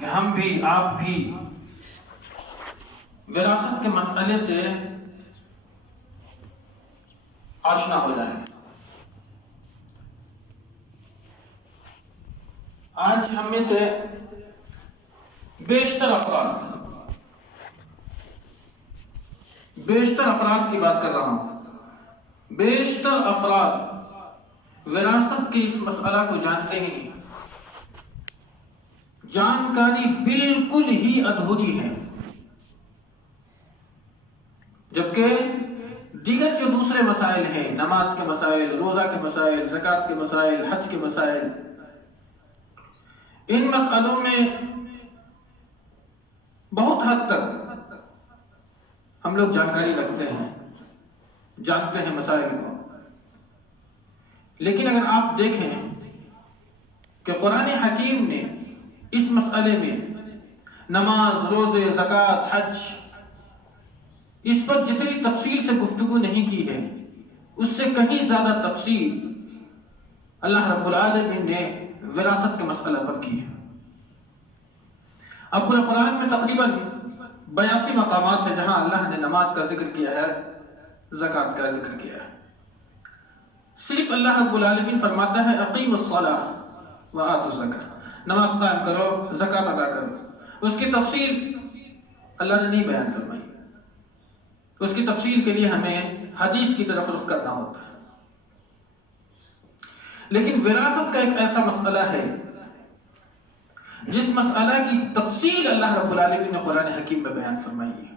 کہ ہم بھی آپ بھی وراثت کے مسئلے سے آشنا ہو جائیں. آج ہم میں سے بیشتر افراد کی بات کر رہا ہوں. بیشتر افراد وراثت کے اس مسئلہ کو جانتے ہی نہیں. جانکاری بالکل ہی ادھوری ہے، جبکہ دیگر جو دوسرے مسائل ہیں، نماز کے مسائل، روزہ کے مسائل، زکوٰۃ کے مسائل، حج کے مسائل، ان مسئلوں میں بہت حد تک ہم لوگ جانکاری رکھتے ہیں، جانتے ہیں مسائل کو. لیکن اگر آپ دیکھیں کہ قرآن حکیم نے اس مسئلے میں نماز، روزے، زکوٰۃ، حج، اس پر جتنی تفصیل سے گفتگو نہیں کی ہے، اس سے کہیں زیادہ تفصیل اللہ رب العالمین نے وراثت کے مسئلہ پر کی ہے. اب پورے قرآن میں تقریباً 82 مقامات ہیں جہاں اللہ نے نماز کا ذکر کیا ہے، زکوٰۃ کا ذکر کیا ہے. صرف اللہ رب العالمین فرماتا ہے اقیموا الصلاۃ وآتوا الزکاۃ، نماز قائم کرو، زکوٰۃ ادا کرو. اس کی تفصیل اللہ نے نہیں بیان فرمائی. اس کی تفصیل کے لیے ہمیں حدیث کی طرف رخ کرنا ہوتا ہے. لیکن وراثت کا ایک ایسا مسئلہ ہے جس مسئلہ کی تفصیل اللہ رب العالمین نے قرآن حکیم میں بیان فرمائی ہے.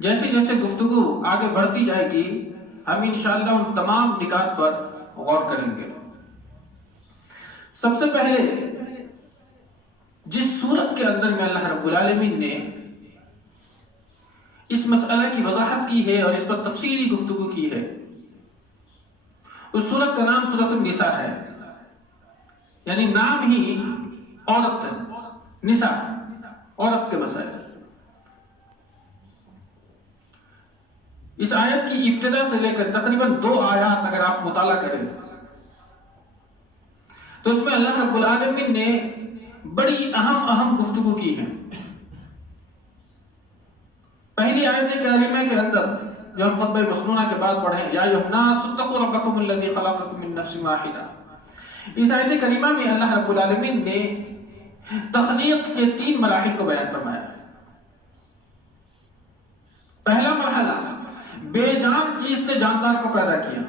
جیسے جیسے گفتگو آگے بڑھتی جائے گی، ہم انشاءاللہ ان تمام نکات پر غور کریں گے. سب سے پہلے جس صورت کے اندر میں اللہ رب العالمین نے اس مسئلہ کی وضاحت کی ہے اور اس پر تفصیلی گفتگو کی ہے، اس سورت کا نام سورۃ النساء ہے. یعنی نام ہی عورت ہے، نساء، عورت کے مسائل. اس آیت کی ابتدا سے لے کر تقریباً 2 آیات اگر آپ مطالعہ کریں تو اس میں اللہ رب العالمین نے بڑی اہم گفتگو کی ہے. پہلی آیت کریمہ کے اندر جو ہم خطبہ مسنونہ کے بعد پڑھیں، یا ایھا الناس اتقوا ربکم الذی خلقکم من نفس واحدہ، اس آیت کریمہ میں اللہ رب العالمین نے تخلیق کے 3 مراحل کو بیان فرمایا. پہلا مرحلہ بے جان چیز سے جاندار کو پیدا کیا،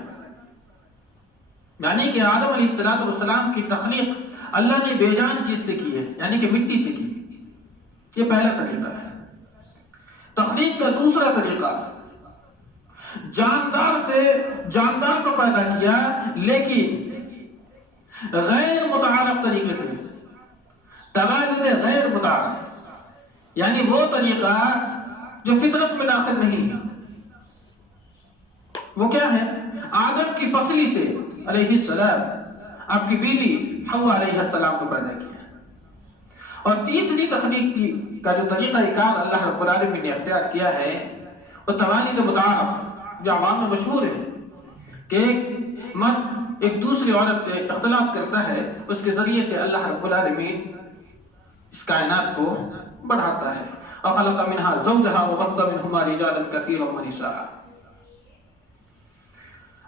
یعنی کہ آدم علیہ السلام کی تخلیق اللہ نے بے جان چیز سے کی ہے، یعنی کہ مٹی سے کی. یہ پہلا طریقہ ہے. تخلیق کا دوسرا طریقہ جاندار سے جاندار کو پیدا کیا، لیکن غیر متعارف طریقے سے، تولد غیر متعارف، یعنی وہ طریقہ جو فطرت میں داخل نہیں ہے. وہ کیا ہے؟ آدم کی پسلی سے علیہ السلام آپ کی بیوی حوا علیہ السلام کو پیدا کیا. اور تیسری تخلیق کی کا جو طریقہ کار اللہ رب العالمین نے اختیار کیا ہے وہ توالد متعارف، جو عوام میں مشہور ہے کہ ایک مرد ایک دوسری عورت سے اختلاط کرتا ہے، اس کے ذریعے سے اللہ رب العالمین اس کائنات کو بڑھاتا ہے. وَخَلَقَ مِنْهَا زَوْجَهَا وَبَثَّ مِنْهُمَا رِجَالًا كَثِيرًا وَنِسَاءً.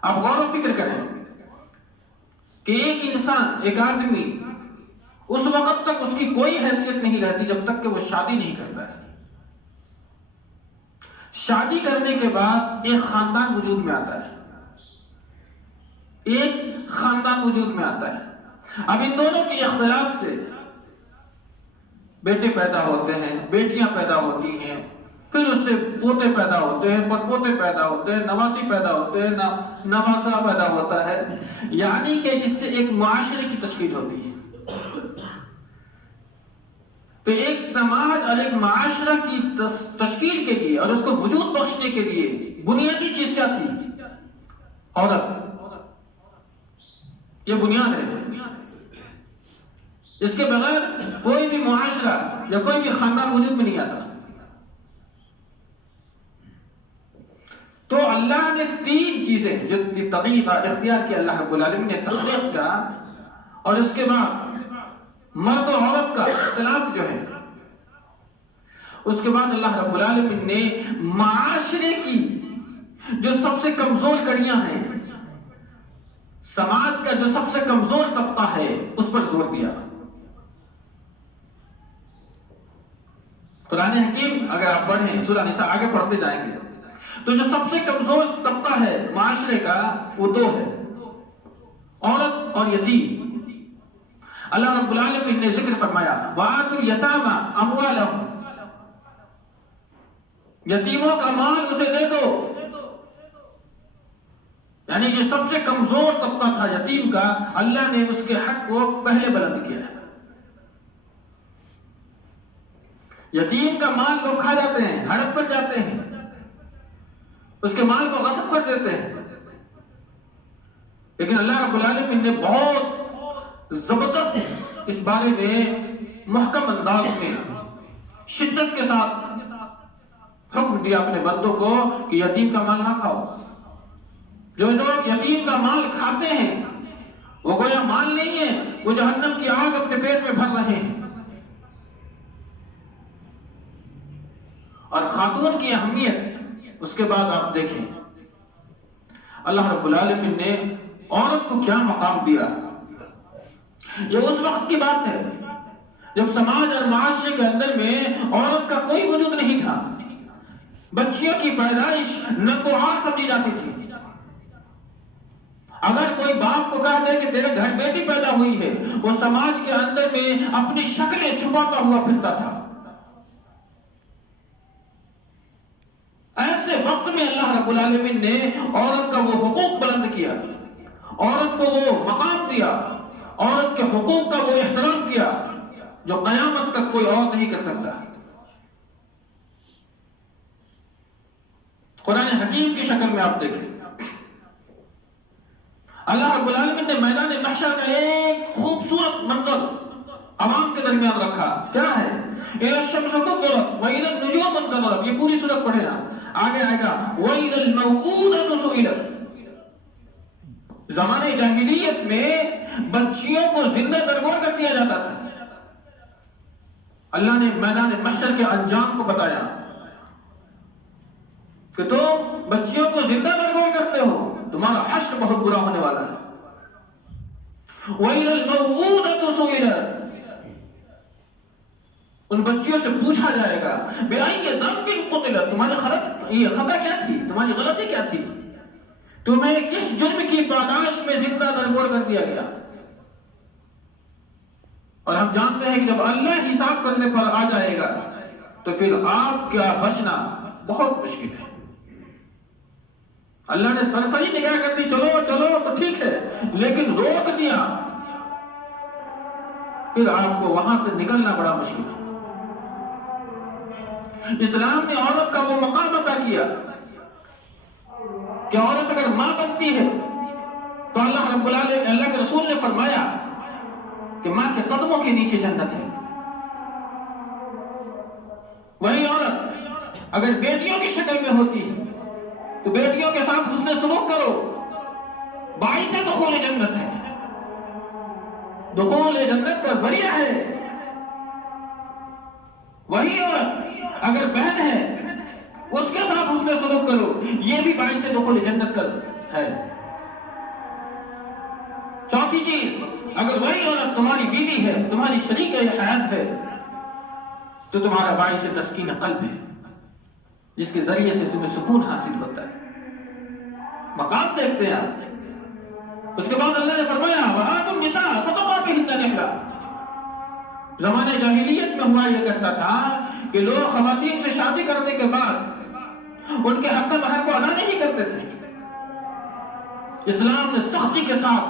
آپ غور و فکر کریں کہ ایک انسان، ایک آدمی، اس وقت تک اس کی کوئی حیثیت نہیں رہتی جب تک کہ وہ شادی نہیں کرتا ہے. شادی کرنے کے بعد ایک خاندان وجود میں آتا ہے، ایک خاندان وجود میں آتا ہے. اب ان دونوں کی اختلاف سے بیٹے پیدا ہوتے ہیں، بیٹیاں پیدا ہوتی ہیں، پھر اس سے پوتے پیدا ہوتے ہیں، پڑپوتے پیدا ہوتے ہیں، نواسی پیدا ہوتے ہیں، نواسا پیدا ہوتا ہے. یعنی کہ اس سے ایک معاشرے کی تشکیل ہوتی ہے. تو ایک سماج اور ایک معاشرہ کی تشکیل کے لیے اور اس کو وجود بخشنے کے لیے بنیادی چیز کیا تھی؟ عورت. یہ بنیاد ہے. اس کے بغیر کوئی بھی معاشرہ یا کوئی بھی خاندان وجود میں نہیں آتا. تو اللہ نے 3 چیزیں جو طریقہ اختیار کیا اللہ رب العالمین نے تخلیق کا، اور اس کے بعد مرد و عورت کا اختلاف اس کے بعد اللہ رب العالمین نے معاشرے کی جو سب سے کمزور کڑیاں ہیں، سماج کا جو سب سے کمزور طبقہ ہے، اس پر زور دیا۔ قرآن حکیم اگر آپ پڑھیں سورہ نساء آگے پڑھتے جائیں گے تو جو سب سے کمزور طبقہ ہے معاشرے کا وہ دو ہے، عورت اور یتیم۔ اللہ رب العالمین نے ذکر فرمایا وَآتُوا الْيَتَامَ أَمْوَالَهُمْ، یتیموں کا مال اسے دے دو۔ یعنی جو سب سے کمزور طبقہ تھا یتیم کا، اللہ نے اس کے حق کو پہلے بلند کیا ہے۔ یتیم کا مال لوگ کھا جاتے ہیں، ہڑپ کر جاتے ہیں، اس کے مال کو غصب کر دیتے ہیں، لیکن اللہ رب العالمین نے بہت زبردست اس بارے میں محکم انداز میں شدت کے ساتھ حکم دیا اپنے بندوں کو کہ یتیم کا مال نہ کھاؤ۔ جو لوگ یتیم کا مال کھاتے ہیں وہ گویا مال نہیں ہے، وہ جہنم کی آگ اپنے پیٹ میں بھر رہے ہیں۔ اور خاتون کی اہمیت اس کے بعد آپ دیکھیں اللہ رب العالمین نے عورت کو کیا مقام دیا۔ یہ اس وقت کی بات ہے جب سماج اور معاشرے کے اندر میں عورت کا کوئی وجود نہیں تھا، بچیوں کی پیدائش ناگوار سمجھی جاتی تھی۔ اگر کوئی باپ کو کہہ دے کہ تیرے گھر بیٹی پیدا ہوئی ہے، وہ سماج کے اندر میں اپنی شکلیں چھپاتا ہوا پھرتا تھا۔ ایسے وقت میں اللہ رب العالمین نے عورت کا وہ حقوق بلند کیا، عورت کو وہ مقام دیا، عورت کے حقوق کا وہ احترام کیا جو قیامت تک کوئی اور نہیں کر سکتا۔ قرآن حکیم کی شکل میں آپ دیکھیں اللہ رب العالمین نے میدان محشر کا ایک خوبصورت منظر عوام کے درمیان رکھا۔ کیا ہے؟ اِذَا الشَّمْسُ كُوِّرَتْ وَإِذَا النُّجُومُ انكَدَرَتْ، یہ پوری سورت پڑھے نا، آگے آئے گا وَإِذَا الْمَوْءُودَةُ سُئِلَتْ۔ زمانے جاہلیت میں بچیوں کو زندہ درگور کر دیا جاتا تھا۔ اللہ نے میدان محشر کے انجام کو بتایا کہ تم بچیوں کو زندہ درگور کرتے ہو، تمہارا حشر بہت برا ہونے والا ہے۔ وَإِذَا الْمَوْءُودَةُ سُئِلَتْ، ان بچیوں سے پوچھا جائے گا بِأَيِّ ذَنبٍ قُتِلَتْ، تمہاری یہ خطا کیا تھی، تمہاری غلطی کیا تھی، تمہیں کس جرم کی پاداش میں زندہ درگور کر دیا گیا۔ اور ہم جانتے ہیں کہ جب اللہ حساب کرنے پر آ جائے گا تو پھر آپ کا بچنا بہت مشکل ہے۔ اللہ نے سرسری نگاہ کر دی، چلو چلو تو ٹھیک ہے، لیکن روک دیا، پھر آپ کو وہاں سے نکلنا بڑا مشکل ہے۔ اسلام نے عورت کا وہ مقام عطا کیا کہ عورت اگر ماں بنتی ہے تو اللہ رب العالمین، اللہ کے رسول نے فرمایا کہ ماں کے قدموں کے نیچے جنت ہے۔ وہی عورت اگر بیٹیوں کی شکل میں ہوتی ہے تو بیٹیوں کے ساتھ حسن سلوک کرو، باعث دخول جنت ہے، دخول جنت کا ذریعہ ہے۔ وہی عورت اگر بہن ہے اس کے ساتھ حسن سلوک کرو، یہ بھی باعث دخول جنت کا ہے۔ چوتھی چیز، اگر وہی عورت تمہاری بیوی ہے، تمہاری شریک حیات ہے، تو تمہارا باعث تسکین قلب ہے، جس کے ذریعے سے تمہیں سکون حاصل ہوتا ہے۔ مقام دیکھتے ہیں آپ۔ اس کے بعد اللہ نے فرمایا وَآتُوا النِّسَاءَ صَدَقَاتِهِنَّ نِحْلًا۔ زمانے جاہلیت میں ہوا یہ کہتا تھا کہ لوگ خواتین سے شادی کرنے کے بعد ان کے حق مہر کو ادا نہیں کرتے تھے۔ اسلام نے سختی کے ساتھ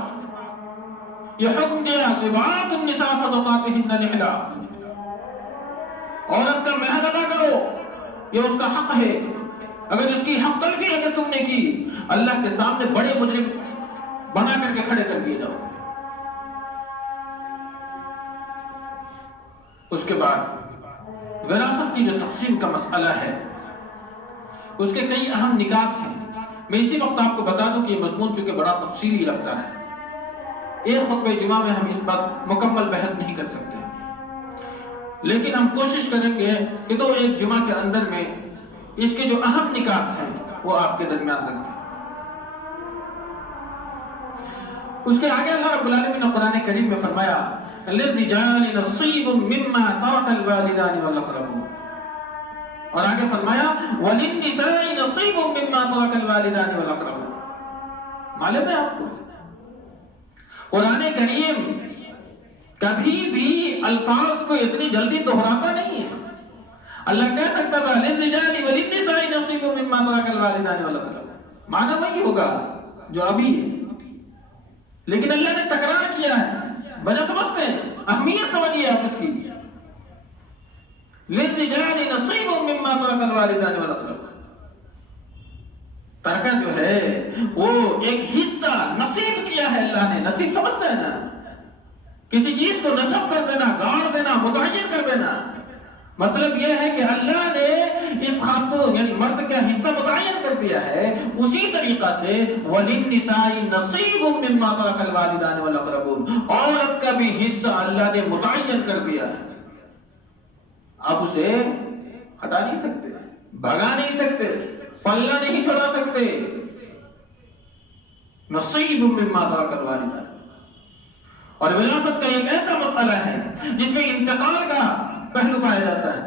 یہ حکم دیا کہ وَآتُوا النِّسَاءَ صَدَقَاتِهِنَّ نِحْلًا، عورت کا مہر ادا کرو، یہ اس کا حق ہے۔ اگر اس کی حق تلفی اگر تم نے کی، اللہ کے سامنے بڑے مجرم بنا کر کے کھڑے کر دیے جاؤ۔ اس کے بعد وراثت کی جو تقسیم کا مسئلہ ہے اس کے کئی اہم نکات ہیں۔ میں اسی وقت آپ کو بتا دوں کہ یہ مضمون چونکہ بڑا تفصیلی لگتا ہے، ایک خطبہ جمعہ میں ہم اس پر مکمل بحث نہیں کر سکتے، لیکن ہم کوشش کریں گے کہ تو ایک جمعہ کے اندر میں اس کے جو اہم نکات ہیں وہ آپ کے درمیان رکھ دیں۔ اس کے آگے اللہ رب العالمین نے قرآن کریم میں فرمایا للرجال نصیب مما ترک الوالدان والاقربون، اور آگے فرمایا وللنساء نصیب مما ترک الوالدان والاقربون۔ معلوم ہے آپ کو قرآن کریم کبھی بھی الفاظ کو اتنی جلدی دہراتا نہیں ہے۔ اللہ کہہ سکتا تھا للرجال وللنساء نصیب مما ترک الوالدان والاقربون، معنی وہی ہوگا جو ابھی ہے، لیکن اللہ نے تکرار کیا ہے۔ وجہ سمجھتے ہیں، اہمیت سمجھیے آپ اس کی۔ للرجال نصیب مما ترک الوالدان والاقربون، ترکہ جو ہے وہ ایک حصہ نصیب کیا ہے اللہ نے۔ نصیب سمجھتے ہیں نا، کسی چیز کو نصب کر دینا، گاڑ دینا، متعین کر دینا۔ مطلب یہ ہے کہ اللہ نے اس خاتون یعنی مرد کا حصہ متعین کر دیا ہے، اسی طریقہ سے وَلِلنِّسَاءِ نَصِيبٌ مِّمَّا تَرَكَ الْوَالِدَانِ وَالْأَقْرَبُونَ، عورت کا بھی حصہ اللہ نے متعین کر دیا ہے۔ آپ اسے ہٹا نہیں سکتے، بھگا نہیں سکتے، پلہ نہیں چھوڑا سکتے۔ نصیب مما ترک الوالدان، اور وراثت کا ایک ایسا مسئلہ ہے جس میں انتقال کا پہلو پایا جاتا ہے۔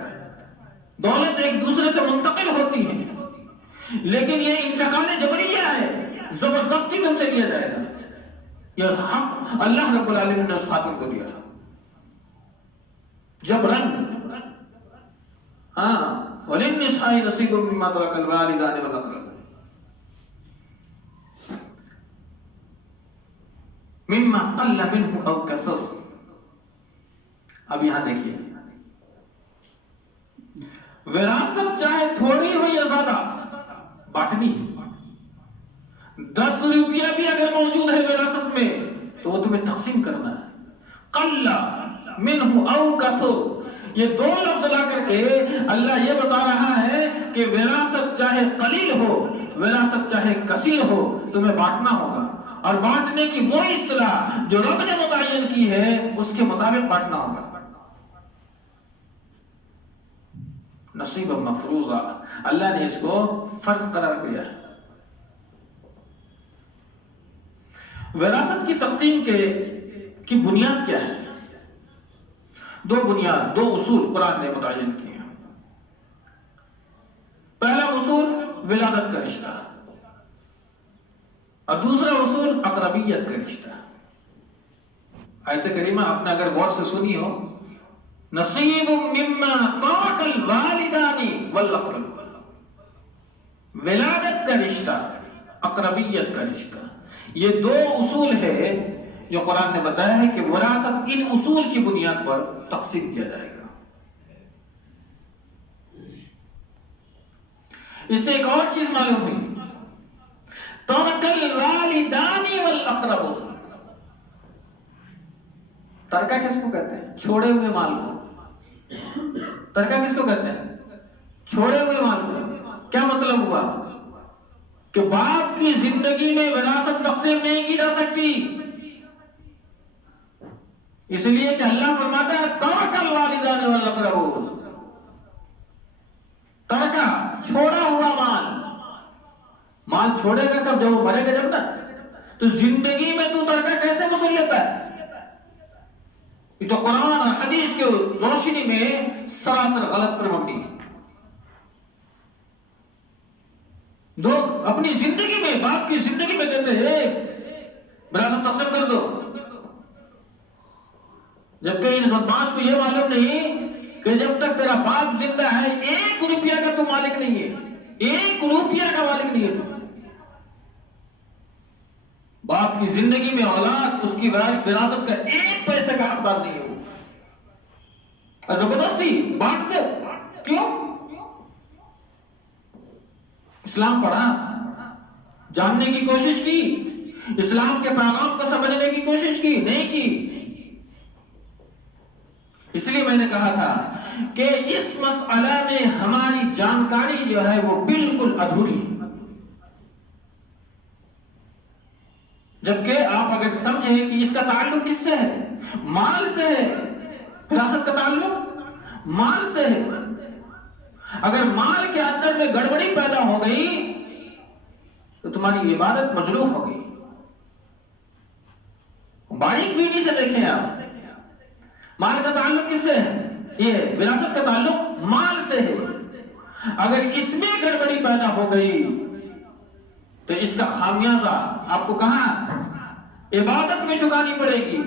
دولت ایک دوسرے سے منتقل ہوتی ہے، لیکن یہ انتقال جبریہ ہے، زبردستی تم سے لیا جائے گا۔ یہ حق اللہ رب العالمین نے اس خاتون کو دیا جبرن۔ ہاں وَلِلنِّسَاءِ نَصِيبٌ مِّمَّا تَرَكَ الْوَالِدَانِ وَالْأَقْرَبُونَ مِمَّا قَلَّ مِنْهُ أَوْ كَثُرَ۔ اب یہاں دیکھیے، وراثت چاہے تھوڑی ہو یا زیادہ بانٹنی ہے۔ 10 روپیہ بھی اگر موجود ہے وراثت میں تو وہ تمہیں تقسیم کرنا ہے۔ قَلَّ مِنْهُ أَوْ كَثُرَ، یہ دو لفظ لا کر کے اللہ یہ بتا رہا ہے کہ وراثت چاہے قلیل ہو، وراثت چاہے کثیر ہو، تمہیں بانٹنا ہوگا، اور بانٹنے کی وہ اصطلاح جو رب نے متعین کی ہے اس کے مطابق بانٹنا ہوگا۔ نصیب مفروضہ، اللہ نے اس کو فرض قرار دیا ہے۔ وراثت کی تقسیم کی بنیاد کیا ہے؟ دو بنیاد، دو اصول قرآن نے متعین کیے ہیں۔ پہلا اصول ولادت کا رشتہ، اور دوسرا اصول اقربیت کا رشتہ۔ آیت کریمہ آپ نے اگر غور سے سنی ہو، نصیب مما ترک الوالدان والاقربون، ولادت کا رشتہ، اقربیت کا رشتہ، یہ دو اصول ہے جو قرآن نے بتایا ہے کہ وراثت ان اصول کی بنیاد پر تقسیم کیا جائے گا۔ اس سے ایک اور چیز معلوم ہوئی، ترک الوالدان والاقربون۔ ترکہ کس کو کہتے ہیں؟ چھوڑے ہوئے مال کو۔ ترکہ کس کو کہتے ہیں؟ چھوڑے ہوئے مال کو۔ کیا مطلب ہوا کہ باپ کی زندگی میں وراثت تقسیم نہیں کی جا سکتی، اس لیے کہ اللہ فرماتا ہے ترک الوالدان والاقربون۔ ترکہ چھوڑا ہوا مال، مال چھوڑے گا کب؟ جب وہ مرے گا، جب نا۔ تو زندگی میں تو ترکہ کیسے وصول لیتا ہے؟ یہ تو قرآن اور حدیث کے روشنی میں سراسر غلط پر مبنی ہے۔ دو اپنی زندگی میں، باپ کی زندگی میں کہتے ہیں وراثت تقسیم کر دو، جبکہ اس بدماش کو یہ معلوم نہیں کہ جب تک تیرا باپ زندہ ہے 1 روپیہ کا تو مالک نہیں ہے، 1 روپیہ کا مالک نہیں ہے تو۔ باپ کی زندگی میں اولاد اس کی وراثت کا 1 پیسے کا حقدار نہیں ہے، اور زبردستی بانٹ دے۔ کیوں؟ اسلام پڑھا، جاننے کی کوشش کی، اسلام کے پیغام کو سمجھنے کی کوشش کی، نہیں کی۔ اس لیے میں نے کہا تھا کہ اس مسئلہ میں ہماری جانکاری جو ہے وہ بالکل ادھوری ہے۔ جبکہ آپ اگر سمجھیں کہ اس کا تعلق کس سے ہے؟ مال سے ہے۔ وراثت کا تعلق مال سے ہے. اگر مال کے اندر میں گڑبڑی پیدا ہو گئی تو تمہاری عبادت مجروح ہو گئی. باریک بینی سے دیکھیں آپ، مال کا تعلق کس سے ہے؟ یہ وراثت کا تعلق مال سے ہے. اگر اس میں گڑبڑی پیدا ہو گئی تو اس کا خامیازہ آپ کو کہاں؟ عبادت میں چکانی پڑے گی.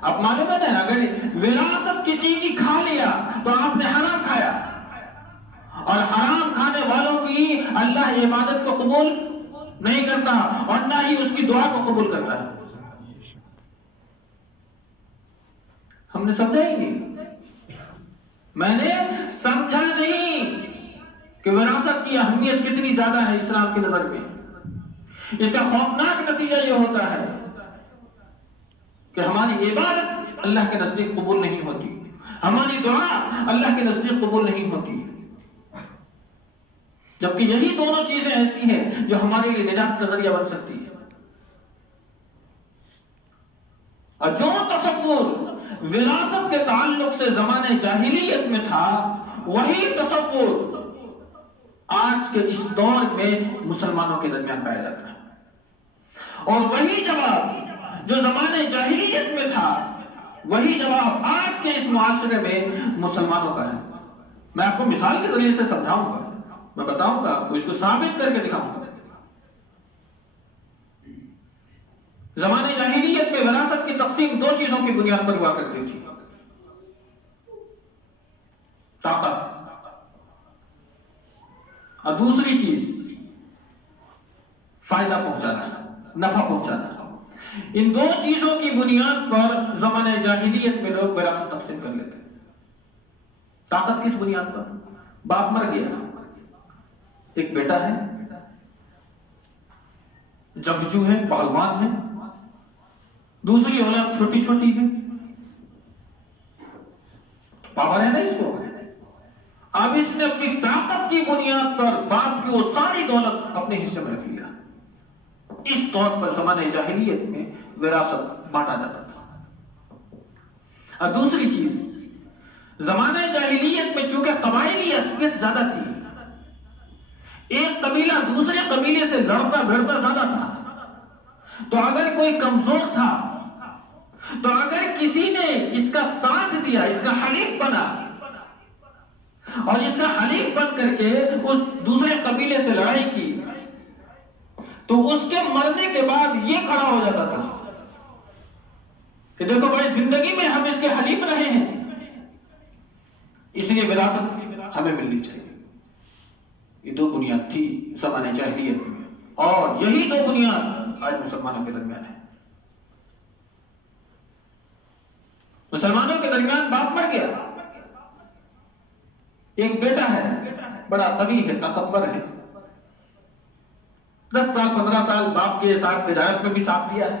اب معلوم ہے نا، اگر وراثت کسی کی کھا لیا تو آپ نے حرام کھایا، اور حرام کھانے والوں کی اللہ عبادت کو قبول نہیں کرتا اور نہ ہی اس کی دعا کو قبول کرتا ہے. ہم نے سمجھا ہی نہیں. میں نے سمجھا نہیں کہ وراثت کی اہمیت کتنی زیادہ ہے اسلام کی نظر میں. اس کا خوفناک نتیجہ یہ ہوتا ہے کہ ہماری عبادت اللہ کے نزدیک قبول نہیں ہوتی، ہماری دعا اللہ کے نزدیک قبول نہیں ہوتی. جبکہ یہی دونوں چیزیں ایسی ہیں جو ہمارے لیے نجات کا ذریعہ بن سکتی ہے. اور جو تصور وراثت کے تعلق سے زمانے جاہلیت میں تھا، وہی تصور آج کے اس دور میں مسلمانوں کے درمیان پایا جاتا ہے. اور وہی جواب جو زمانے جاہلیت میں تھا، وہی جواب آج کے اس معاشرے میں مسلمانوں کا ہے. میں آپ کو مثال کے ذریعے سے سمجھاؤں گا، میں بتاؤں گا، آپ کو اس کو ثابت کر کے دکھاؤں گا. زمانے جاہلیت میں وراثت کی تقسیم دو چیزوں کی بنیاد پر ہوا کرتی تھی: طاقت، اور دوسری چیز فائدہ پہنچانا، نفع پہنچانا. ان دو چیزوں کی بنیاد پر زمانے جاہلیت میں لوگ وراثت تقسیم کر لیتے. طاقت کس بنیاد پر؟ باپ مر گیا، ایک بیٹا ہے، جنگجو ہے، پہلوان ہے، دوسری اولاد چھوٹی چھوٹی ہے، پاور ہے نا اس کو. اب اس نے اپنی طاقت کی بنیاد پر باپ کی وہ ساری دولت اپنے حصے میں رکھ لیا. اس طور پر زمانے جاہلیت میں وراثت بانٹا جاتا تھا. اور دوسری چیز، زمانہ جاہلیت میں چونکہ قبائلی عصبیت زیادہ تھی، ایک قبیلہ دوسرے قبیلے سے لڑتا بھڑتا زیادہ تھا، تو اگر کوئی کمزور تھا تو اگر کسی نے اس کا ساتھ دیا، اس کا حلیف بنا، اور اس کا حلیف بن کر کے اس دوسرے قبیلے سے لڑائی کی، تو اس کے مرنے کے بعد یہ کھڑا ہو جاتا تھا کہ دیکھو بھائی، زندگی میں ہم اس کے حلیف رہے ہیں، اس لیے وراثت ہمیں ملنی چاہیے. یہ دو بنیاد تھی زمانے جاہلیت میں، اور یہی دو بنیاد آج مسلمانوں کے درمیان ہے. مسلمانوں کے درمیان باپ مر گیا، ایک بیٹا ہے، بڑا قوی ہے، طاقتور ہے، 10 سال 15 سال باپ کے ساتھ تجارت میں بھی ساتھ دیا ہے.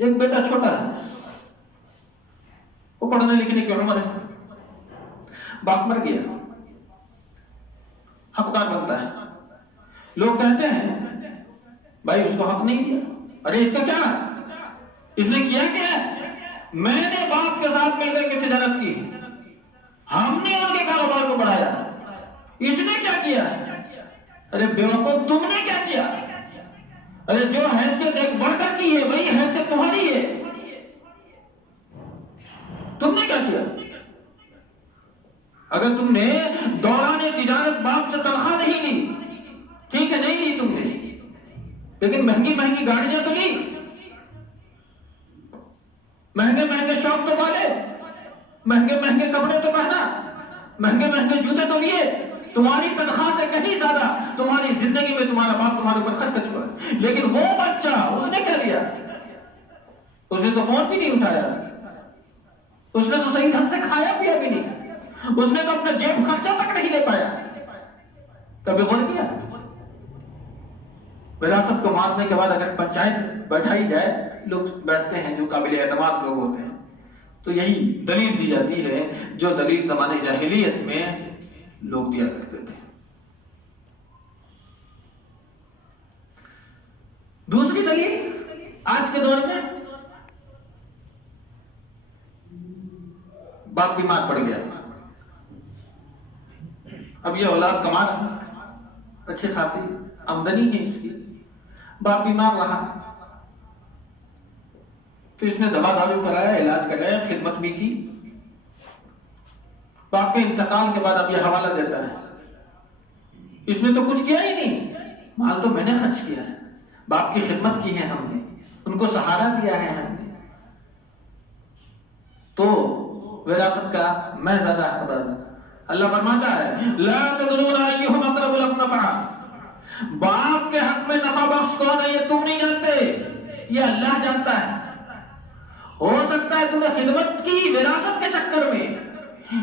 ایک بیٹا چھوٹا ہے، وہ پڑھنے لکھنے کی عمر ہے، باپ مر گیا، حقدار بنتا ہے. لوگ کہتے ہیں بھائی اس کو حق نہیں دیا. ارے اس کا کیا ہے؟ اس نے کیا کیا ہے؟ میں نے باپ کے ساتھ مل کر کے تجارت کی، ہم نے ان کے کاروبار کو بڑھایا، اس نے کیا کیا؟ ارے بیوقوف، تم نے کیا کیا؟ ارے جو حیثیت ایک ورکر کی ہے وہی حیثیت تمہاری ہے، تم نے کیا کیا؟ اگر تم نے دوران تجارت باپ سے تنخواہ نہیں لی، ٹھیک ہے نہیں لی تم نے، لیکن مہنگی مہنگی گاڑیاں تو لی، مہنگے مہنگے شوق تو پالے، مہنگے مہنگے کپڑے تو پہنا، مہنگے مہنگے جوتے تو لیے. تمہاری تنخواہ سے کہیں زیادہ تمہاری زندگی میں تمہارا باپ تمہارے اوپر خرچ کر چکا ہے. لیکن وہ بچہ، اس نے کیا لیا؟ اس نے تو فون بھی نہیں اٹھایا، اس نے تو صحیح ڈھنگ سے کھایا پیا بھی نہیں، اس نے تو اپنا جیب خرچہ تک نہیں لے پایا. کبھی غور کیا؟ وراثت کو ماننے کے بعد اگر پنچایت بیٹھائی جائے، لوگ بیٹھتے ہیں جو قابل اعتماد لوگ ہوتے ہیں، تو یہی دلیل دی جاتی ہے جو دلیل زمانے جاہلیت میں لوگ دیا کرتے تھے. دوسری دلیل آج کے دور میں باپ بیمار پڑ گیا، اب یہ اولاد کما رہا، اچھی خاصی آمدنی ہے اس کی، باپ بیمار رہا، تو اس نے دوا دارو کرایا، علاج کرایا، خدمت بھی کی، باپ کے انتقال کے بعد اب یہ حوالہ دیتا ہے اس نے تو کچھ کیا ہی نہیں، مال تو میں نے خرچ کیا ہے، باپ کی خدمت کی ہے ہم نے، ان کو سہارا دیا ہے ہم نے، تو وراثت کا میں زیادہ حقدار ہوں۔ اللہ فرماتا ہے لا تدرون ایہم اقرب لکم نفعا، باپ کے حق میں نفع بخش کون ہے یہ تم نہیں جانتے، یہ اللہ جانتا ہے۔ ہو سکتا ہے تمہیں خدمت کی وراثت کے چکر میں،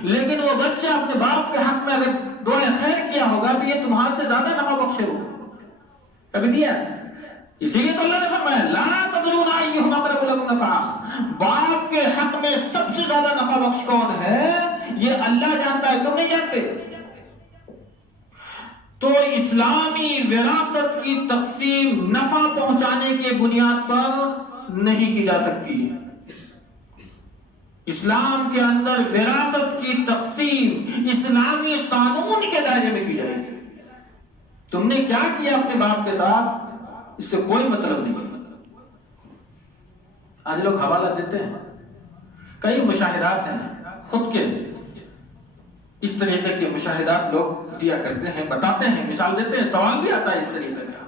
لیکن وہ بچہ اپنے باپ کے حق میں اگر دعائے خیر کیا ہوگا تو یہ تمہارے سے زیادہ نفع بخشے ہوگا، کبھی دیا؟ اسی لیے تو اللہ نے فرمایا لا تدرون ایہم اقرب لکم نفعا، باپ کے حق میں سب سے زیادہ نفع بخش کون ہے یہ اللہ جانتا ہے، تم نہیں جانتے۔ تو اسلامی وراثت کی تقسیم نفع پہنچانے کے بنیاد پر نہیں کی جا سکتی ہے۔ اسلام کے اندر وراثت کی تقسیم اسلامی قانون کے دائرے میں کی جائے گی۔ تم نے کیا کیا اپنے باپ کے ساتھ اس سے کوئی مطلب نہیں۔ آج لوگ حوالہ دیتے ہیں، کئی مشاہدات ہیں خود کے، اس طریقے کے مشاہدات لوگ دیا کرتے ہیں، بتاتے ہیں، مثال دیتے ہیں، سوال بھی آتا ہے اس طریقے کا،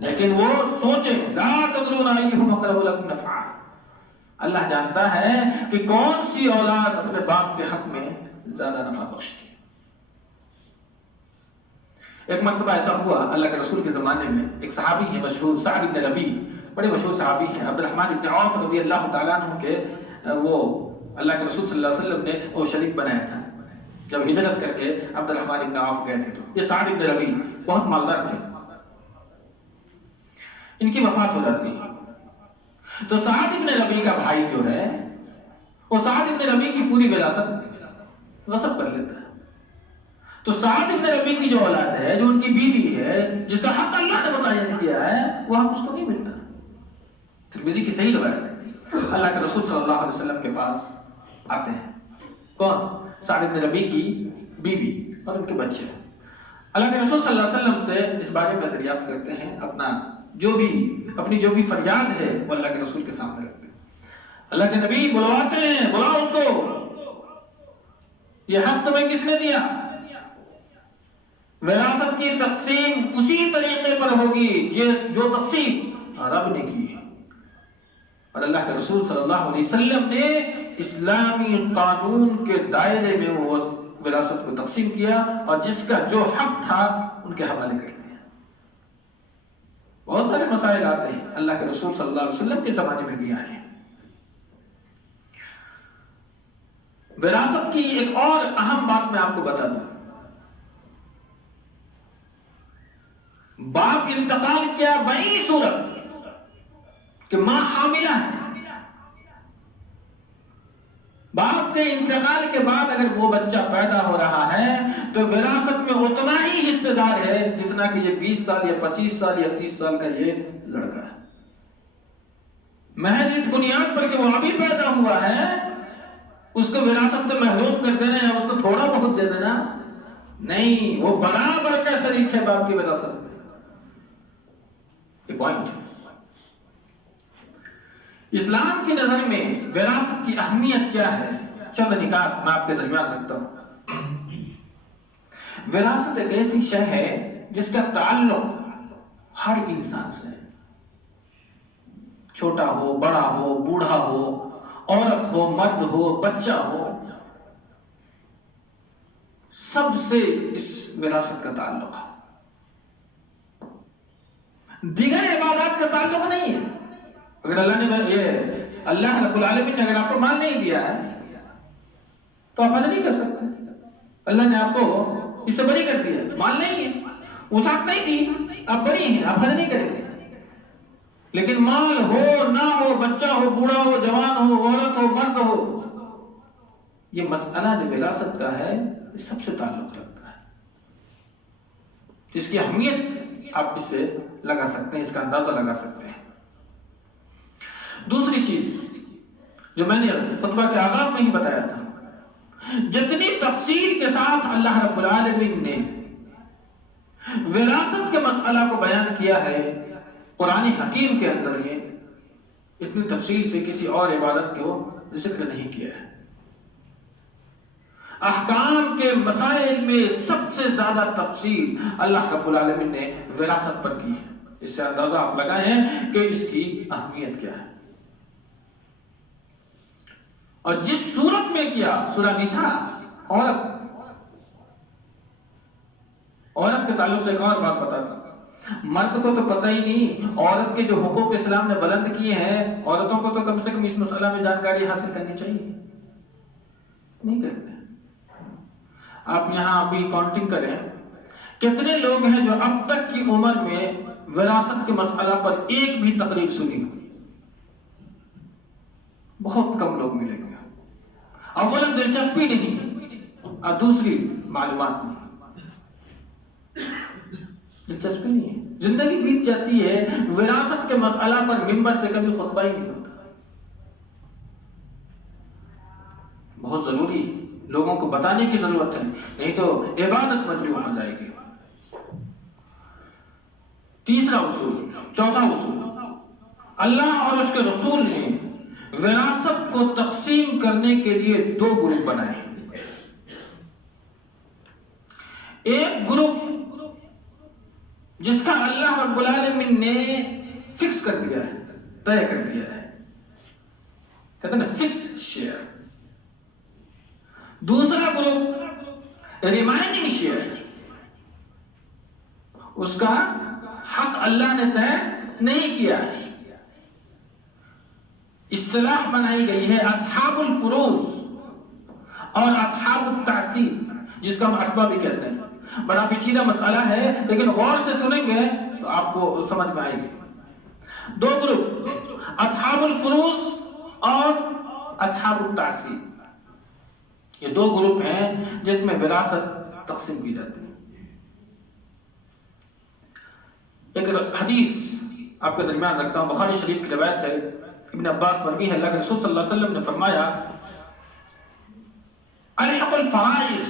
لیکن وہ سوچیں لا تدرون ایہم اقرب لکم نفعا، اللہ جانتا ہے کہ کون سی اولاد اپنے باپ کے حق میں زیادہ نفع بخشتی ہے۔ ایک مرتبہ ایسا ہوا اللہ کے رسول کے زمانے میں، ایک صحابی ہیں مشہور سعد بن ربیع، بڑے مشہور صحابی ہیں، عبد الرحمن بن عوف رضی اللہ تعالیٰ عنہ کے وہ اللہ کے رسول صلی اللہ علیہ وسلم نے وہ شریک بنایا تھا جب ہجرت کر کے عبد الرحمن بن عوف گئے تھے۔ تو یہ سعد بن ربیع بہت مالدار تھے، ان کی وفات ہو جاتی ہے تو سعد بن ربیع کا بھائی جو ہے وہ سعد بن ربیع کی پوری وراثت غصب کر لیتا ہے۔ تو سعد بن ربیع کی جو اولاد ہے، جو ان کی بیوی ہے، جس کا حق اللہ نے متعین کیا ہے، وہ حق اس کو نہیں ملتا۔ ترمذی کی صحیح روایت ہے، اللہ کے رسول صلی اللہ علیہ وسلم کے پاس آتے ہیں، کون؟ سعد بن ربیع کی بیوی اور ان کے بچے۔ اللہ کے رسول صلی اللہ علیہ وسلم سے اس بارے میں دریافت کرتے ہیں، اپنی جو بھی فریاد ہے وہ اللہ کے رسول کے سامنے رکھتے ہیں۔ اللہ کے نبی بلواتے ہیں، بلاؤ اس کو، یہ حق تمہیں کس نے دیا؟ وراثت کی تقسیم اسی طریقے پر ہوگی یہ جو تقسیم رب نے کی ہے، اور اللہ کے رسول صلی اللہ علیہ وسلم نے اسلامی قانون کے دائرے میں وہ وراثت کو تقسیم کیا، اور جس کا جو حق تھا ان کے حوالے کر دیا۔ بہت سارے مسائل آتے ہیں اللہ کے رسول صلی اللہ علیہ وسلم کے زمانے میں بھی آئے ہیں۔ وراثت کی ایک اور اہم بات میں آپ کو بتا دوں، باپ انتقال کیا بئی صورت کہ ماں حاملہ ہے، باپ کے انتقال کے بعد اگر وہ بچہ پیدا ہو رہا ہے تو وراثت میں اتنا ہی حصے دار ہے جتنا کہ یہ 20 سال یا 25 سال یا 30 سال کا یہ لڑکا ہے۔ محض اس بنیاد پر کہ وہ ابھی پیدا ہوا ہے اس کو وراثت سے محروم کر دینا یا اس کو تھوڑا بہت دے دینا نہیں، وہ برابر کا شریک ہے باپ کی وراثت میں۔ یہ پوائنٹ اسلام کی نظر میں وراثت کی اہمیت کیا ہے، چند نکات میں آپ کے درمیان رکھتا ہوں۔ وراثت ایک ایسی شے ہے جس کا تعلق ہر انسان سے ہے، چھوٹا ہو، بڑا ہو، بوڑھا ہو، عورت ہو، مرد ہو، بچہ ہو، سب سے اس وراثت کا تعلق ہے۔ دیگر عبادات کا تعلق نہیں ہے۔ اگر اللہ رب العالمین نے اگر آپ کو مال نہیں دیا ہے تو آپ حج نہیں کر سکتے، اللہ نے آپ کو اس سے بری کر دیا، مال نہیں ہے، وسعت نہیں دی، آپ بری ہیں، آپ حج نہیں کریں گے۔ لیکن مال ہو نہ ہو، بچہ ہو، بوڑھا ہو، جوان ہو، عورت ہو، مرد ہو، یہ مسئلہ جو وراثت کا ہے یہ سب سے تعلق رکھتا ہے۔ اس کی اہمیت آپ اس سے لگا سکتے ہیں، اس کا اندازہ لگا سکتے ہیں۔ دوسری چیز جو میں نے خطبہ کے آغاز میں ہی بتایا تھا، جتنی تفصیل کے ساتھ اللہ رب العالمین نے وراثت کے مسئلہ کو بیان کیا ہے قرآن حکیم کے اندر، یہ اتنی تفصیل سے کسی اور عبادت کو ذکر نہیں کیا ہے۔ احکام کے مسائل میں سب سے زیادہ تفصیل اللہ رب العالمین نے وراثت پر کی ہے۔ اس سے اندازہ آپ لگائیں کہ اس کی اہمیت کیا ہے، اور جس صورت میں کیا، سورہ نساء، عورت کے تعلق سے ایک اور بات بتاتا، مرد کو تو پتہ ہی نہیں، عورت کے جو حقوق اسلام نے بلند کیے ہیں، عورتوں کو تو کم سے کم اس مسئلہ میں جانکاری حاصل کرنی چاہیے، نہیں کرتے۔ آپ یہاں ابھی کاؤنٹنگ کریں، کتنے لوگ ہیں جو اب تک کی عمر میں وراثت کے مسئلہ پر ایک بھی تقریر سنی ہو؟ بہت کم لوگ ملیں گے۔ اولا دلچسپی نہیں، اور دوسری معلومات نہیں، دلچسپی نہیں ہے۔ زندگی بیت جاتی ہے، وراثت کے مسئلہ پر ممبر سے کبھی خطبہ ہی نہیں ہوتا۔ بہت ضروری ہے، لوگوں کو بتانے کی ضرورت ہے، نہیں تو عبادت مجروح ہو جائے گی۔ تیسرا اصول، چوتھا اصول، اللہ اور اس کے رسول نے وراثت کو تقسیم کرنے کے لیے دو گروپ بنائے ہیں۔ ایک گروپ جس کا اللہ رب العالمین نے فکس کر دیا ہے، طے کر دیا ہے، کہتے ہیں نا فکس شیئر۔ دوسرا گروپ ریمائنڈنگ شیئر، اس کا حق اللہ نے طے نہیں کیا ہے۔ اصطلاح بنائی گئی ہے اصحاب الفروض اور اصحاب التعصیب، جس کا ہم اسباب بھی کہتے ہیں۔ بڑا پیچیدہ مسئلہ ہے، لیکن غور سے سنیں گے تو آپ کو سمجھ میں آئے گی۔ دو گروپ، اصحاب الفروض اور اصحاب التعصیب، یہ دو گروپ ہیں جس میں وراثت تقسیم کی جاتی ہے۔ ایک حدیث آپ کے درمیان رکھتا ہوں، بخاری شریف کی روایت ہے، ابن عباس مروی ہے، اللہ کے رسول صلی اللہ علیہ وسلم نے فرمایا الحق الفرائض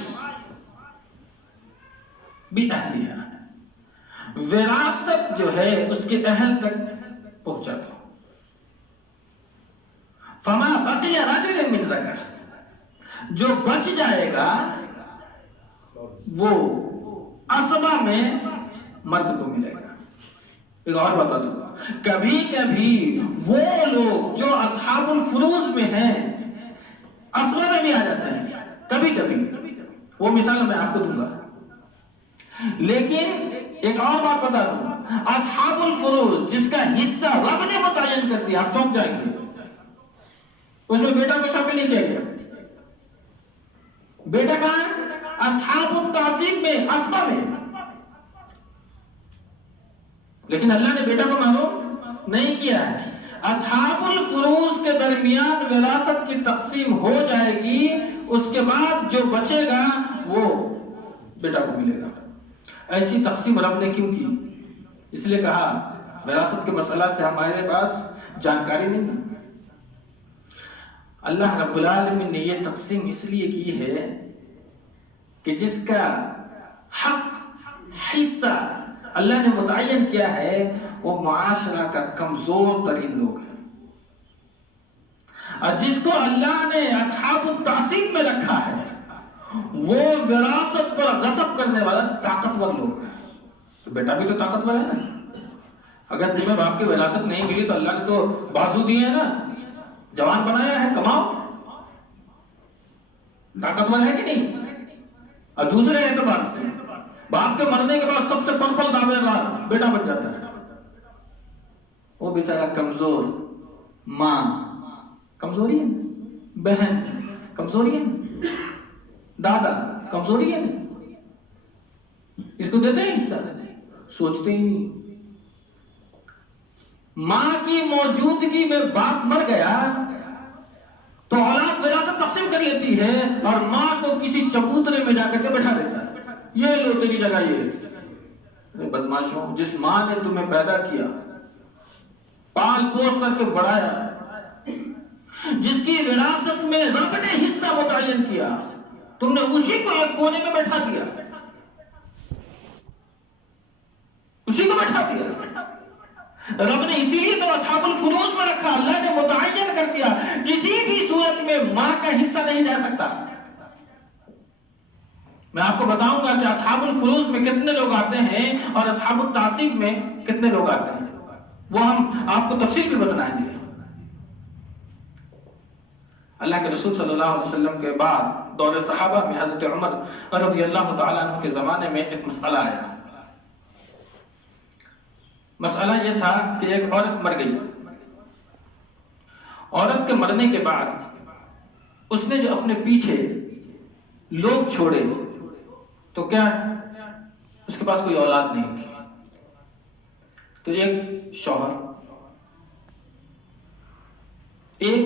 بأہلها، وراثت جو ہے اس کے اہل تک پہنچا دو۔ فما بقی رجل من ذکر، جو بچ جائے گا وہ عصبہ میں مرد کو ملے گا۔ ایک اور بتا دوں، کبھی کبھی وہ لوگ جو اصحاب الفروض میں ہیں عصبہ میں بھی آ جاتے ہیں، کبھی کبھی، وہ مثال میں آپ کو دوں گا۔ لیکن ایک اور بات بتا دوں، اصحاب الفروض جس کا حصہ رب نے متعین کر دیا، آپ چونک جائیں گے، اس میں بیٹا کو شامل نہیں کیا گیا۔ بیٹا کہاں ہے؟ اصحاب التعصیب میں، عصبہ میں، لیکن اللہ نے بیٹا کو معلوم نہیں کیا ہے۔ اصحاب الفروض کے درمیان وراثت کی تقسیم ہو جائے گی، اس کے بعد جو بچے گا وہ بیٹا کو ملے گا۔ ایسی تقسیم رب نے کیوں کی؟ اس لیے کہا وراثت کے مسئلہ سے ہمارے پاس جانکاری نہیں ہے۔ اللہ رب العالمین نے یہ تقسیم اس لیے کی ہے کہ جس کا حق، حصہ اللہ نے متعین کیا ہے، وہ معاشرہ کا کمزور ترین لوگ ہیں، اور جس کو اللہ نے اصحاب التعصیب میں رکھا ہے وہ وراثت پر غصب کرنے والا طاقتور لوگ ہیں۔ تو بیٹا بھی تو طاقتور ہے نا، اگر تمہیں باپ کی وراثت نہیں ملی تو اللہ نے تو بازو دیے ہیں نا، جوان بنایا ہے، کماؤ، طاقتور ہے کہ نہیں؟ اور دوسرے اعتبار سے باپ کے مرنے کے بعد سب سے پرپل دعویدار بیٹا بن جاتا ہے، وہ بیچارہ کمزور، ماں کمزوری ہے، بہن کمزوری ہے، دادا کمزوری ہے، اس کو دیتے ہیں حصہ، سوچتے ہی نہیں۔ ماں کی موجودگی میں باپ مر گیا تو اولاد وراثت تقسیم کر لیتی ہے، اور ماں کو کسی چبوترے میں جا کر کے بیٹھا دیتا ہے، یہ لو تیری جگہ یہ۔ بدماشوں، جس ماں نے تمہیں پیدا کیا، پال پوس کر کے بڑھایا، جس کی وراثت میں رب نے حصہ متعین کیا، تم نے اسی کو ایک کونے میں بیٹھا دیا، اسی کو بیٹھا دیا۔ رب نے اسی لیے تو اصحاب الفروج میں رکھا، اللہ نے متعین کر دیا کسی بھی صورت میں ماں کا حصہ نہیں جا سکتا۔ میں آپ کو بتاؤں گا کہ اصحاب الفروج میں کتنے لوگ آتے ہیں اور اصحاب التعصیب میں کتنے لوگ آتے ہیں، وہ ہم آپ کو تفصیل بھی بتائیں گے۔ اللہ کے رسول صلی اللہ علیہ وسلم کے بعد دور صحابہ میں حضرت عمر رضی اللہ تعالیٰ عنہ کے زمانے میں ایک مسئلہ آیا۔ مسئلہ یہ تھا کہ ایک عورت مر گئی، عورت کے مرنے کے بعد اس نے جو اپنے پیچھے لوگ چھوڑے تو کیا اس کے پاس کوئی اولاد نہیں تھی، تو ایک شوہر، ایک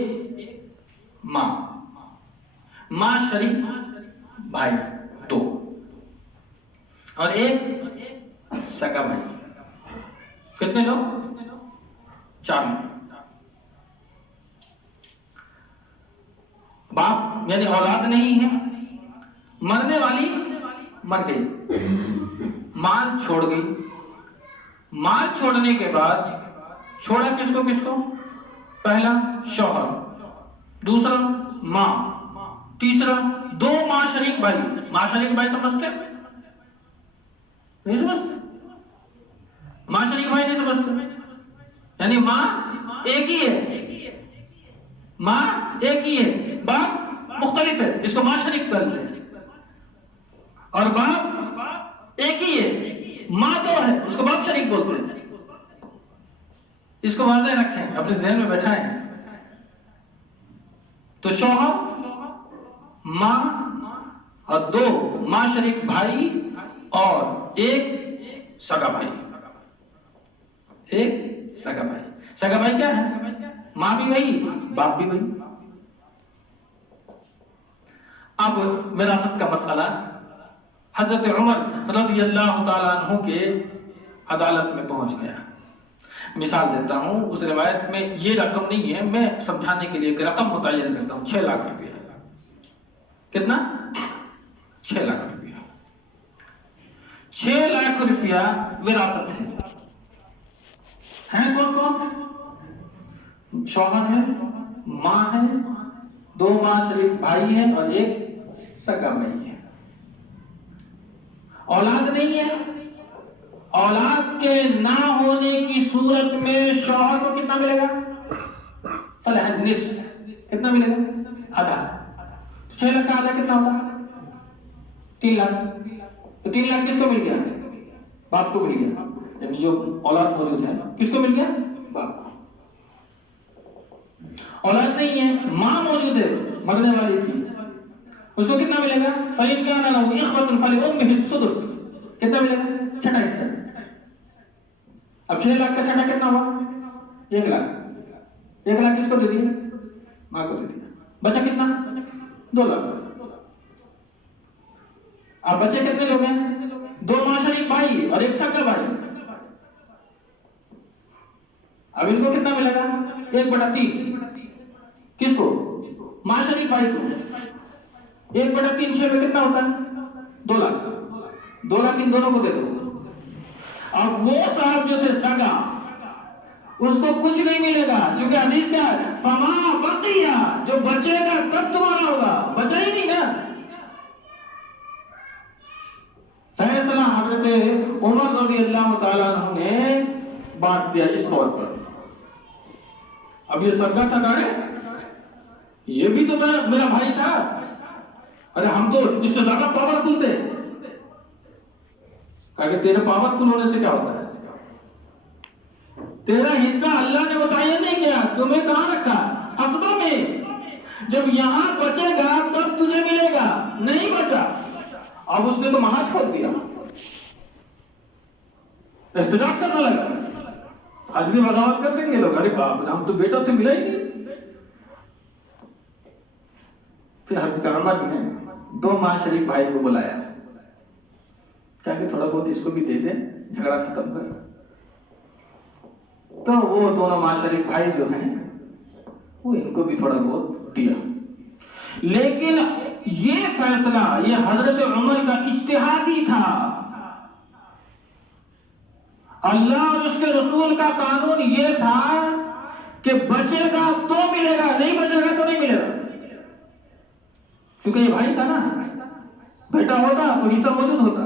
ماں شریک بھائی دو، اور ایک سگا بھائی، کتنے لوگ؟ 4 لوگ۔ باپ یعنی اولاد نہیں ہے، مرنے والی مر گئی، مال چھوڑ گئی، مال چھوڑنے کے بعد چھوڑا کس کو؟ پہلا شوہر، دوسرا ماں، تیسرا 2 ماں شریک بھائی۔ ماں شریک بھائی سمجھتے؟ نہیں سمجھتے؟ ماں شریک بھائی نہیں سمجھتے؟ یعنی ماں ایک ہی ہے، ماں ایک ہی ہے، باپ مختلف ہے، اس کو ماں شریک کہتے ہیں، اور باپ ایک ہی ہے، ماں 2 ہے، اس کو باپ شریک بولتے ہیں۔ اس کو واضح رکھیں، اپنے ذہن میں بیٹھائیں۔ تو شوہر، ماں اور 2 ماں شریک بھائی اور ایک سگا بھائی، ایک سگا بھائی۔ سگا بھائی کیا ہے؟ ماں بھی وہی، باپ بھی وہی۔ اب وراثت کا مسئلہ حضرت عمر رضی اللہ تعالیٰ عنہ کے عدالت میں پہنچ گیا۔ مثال دیتا ہوں، اس روایت میں یہ رقم نہیں ہے، میں سمجھانے کے لیے ایک رقم متعین کرتا ہوں، 6 لاکھ روپیہ۔ کتنا؟ 6 لاکھ روپیہ۔ 6 لاکھ روپیہ وراثت ہے۔ ہیں کون کون؟ شوہر ہے، ماں ہے، 2 ماں شریک بھائی ہیں اور ایک سگا بھائی ہے۔ اولاد نہیں ہے، اولاد کے نہ ہونے کی صورت میں شوہر کو کتنا ملے گا؟ فلح النصف۔ کتنا ملے گا؟ آدھا۔ 6 لاکھ کا آدھا کتنا ہوتا؟ 3 لاکھ۔ تو 3 لاکھ کس کو مل گیا؟ باپ کو مل گیا، یعنی جو اولاد موجود ہے کس کو مل گیا؟ باپ کو۔ اولاد نہیں ہے، ماں موجود ہے، مرنے والی تھی، اس کو کتنا ملے گا؟ فَإِنْ كَانَ لَهُ إِخْوَةٌ فَلِأُمِّهِ السُّدُسُ۔ کتنا ملے گا؟ 6واں حصہ۔ اب 6 لاکھ کا 6واں کتنا ہوا؟ 1 لاکھ۔ 1 لاکھ کس کو دے دیا؟ ماں کو دے دیا۔ بچا کتنا؟ 2 لاکھ۔ اب بچے کتنے لوگ ہیں؟ 2 ماں شریک بھائی اور ایک سگا بھائی۔ اب ان کو کتنا ملے گا؟ 1/3۔ کس کو؟ ماں شریک بھائی کو۔ 1/3 6 میں کتنا ہوتا ہے؟ 2 لاکھ۔ 2 لاکھ ان دونوں کو دے دو۔ اب وہ صاحب جو تھے سگا، اس کو کچھ نہیں ملے گا، کیونکہ حدیث کیا ہے؟ فما بقیہ، جو بچے گا تب تمہارا ہوگا، بچا ہی نہیں نا۔ فیصلہ حضرت عمر رضی اللہ تعالیٰ عنہ نے بانٹ دیا اس طور پر۔ اب یہ سگا تھا گاڑے، یہ بھی تو میرا بھائی تھا، ارے ہم تو اس سے زیادہ پاورفل تھے۔ کہا کہ تیرے پاورفل ہونے سے کیا ہوتا ہے؟ تیرا حصہ اللہ نے متعین نہیں کیا، تمہیں کہاں رکھا؟ حسبہ میں۔ جب یہاں بچے گا تب تجھے ملے گا، نہیں بچا، اب اس نے تو مہا چھوڑ دیا، احتجاج کرنا لگا۔ آج بھی بغاوت کر دیں گے لوگ، ارے باپ ہم تو بیٹا تھے، ملا ہی نہیں۔ پھر حضرت عمر نے 2 ماں شریک بھائی کو بلایا، کہا کہ تھوڑا بہت اس کو بھی دے دیں، جھگڑا ختم کر۔ تو وہ دونوں ماں شریک بھائی جو ہیں وہ ان کو بھی تھوڑا بہت دیا، لیکن یہ فیصلہ یہ حضرت عمر کا اجتہادی تھا. اللہ اور اس کے رسول کا قانون یہ تھا کہ بچے گا تو ملے گا, نہیں بچے گا تو نہیں ملے گا. چونکہ یہ بھائی تھا نا, بیٹا ہوتا تو حصہ موجود ہوتا,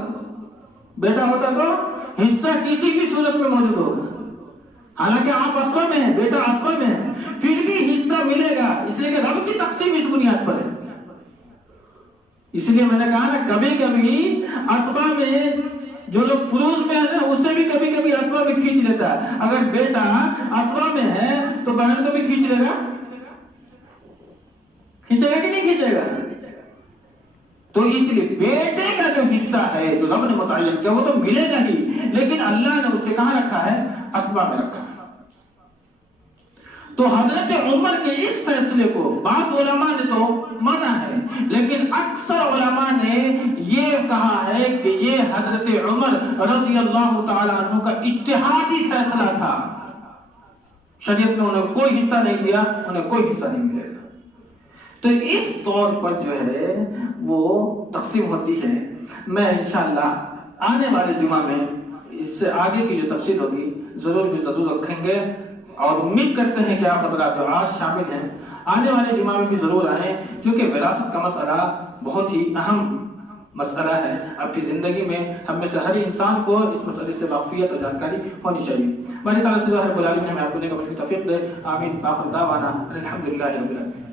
بیٹا ہوتا تو حصہ کسی بھی صورت میں موجود ہوگا. حالانکہ آپ عصبہ میں ہیں, بیٹا عصبہ میں ہے, پھر بھی حصہ ملے گا, اس لیے کہ رب کی تقسیم اس بنیاد پر ہے. اس لیے میں نے کہا نا, کبھی کبھی عصبہ میں جو لوگ فروز میں ہیں اسے بھی کبھی کبھی عصبہ میں کھینچ لیتا ہے. اگر بیٹا عصبہ میں ہے تو بہن کو بھی کھینچ لے گا, کھینچے گا کہ نہیں کھینچے گا؟ تو اس لیے بیٹے کا جو حصہ ہے جو رب نے متعین کیا وہ تو ملے گا ہی, لیکن اللہ نے اسے کہاں رکھا ہے؟ عصبہ میں رکھا. تو حضرت عمر کے اس فیصلے کو بعض علماء نے تو مانا ہے, لیکن اکثر علماء نے یہ کہا ہے کہ یہ حضرت عمر رضی اللہ تعالی عنہ کا اجتہادی فیصلہ تھا. شریعت میں انہیں کوئی حصہ نہیں دیا, انہیں کوئی حصہ نہیں ملے گا. تو اس طور پر جو ہے وہ تقسیم ہوتی ہے. میں انشاءاللہ آنے والے جمعہ میں اس سے آگے کی جو تفصیل ہوگی ضرور رکھیں گے, اور امید کرتے ہیں کہ آپ حضرات جو آج شامل ہیں آنے والے جمعہ میں بھی ضرور آئیں, کیونکہ وراثت کا مسئلہ بہت ہی اہم مسئلہ ہے. آپ کی زندگی میں ہم میں سے ہر انسان کو اس مسئلے سے واقفیت اور جانکاری ہونی چاہیے. اللہ تعالیٰ سے رب العالمین ہمیں آپ کو نیک عمل کی توفیق دے. آمین. آخر دعوانا الحمدللہ رب العالمین.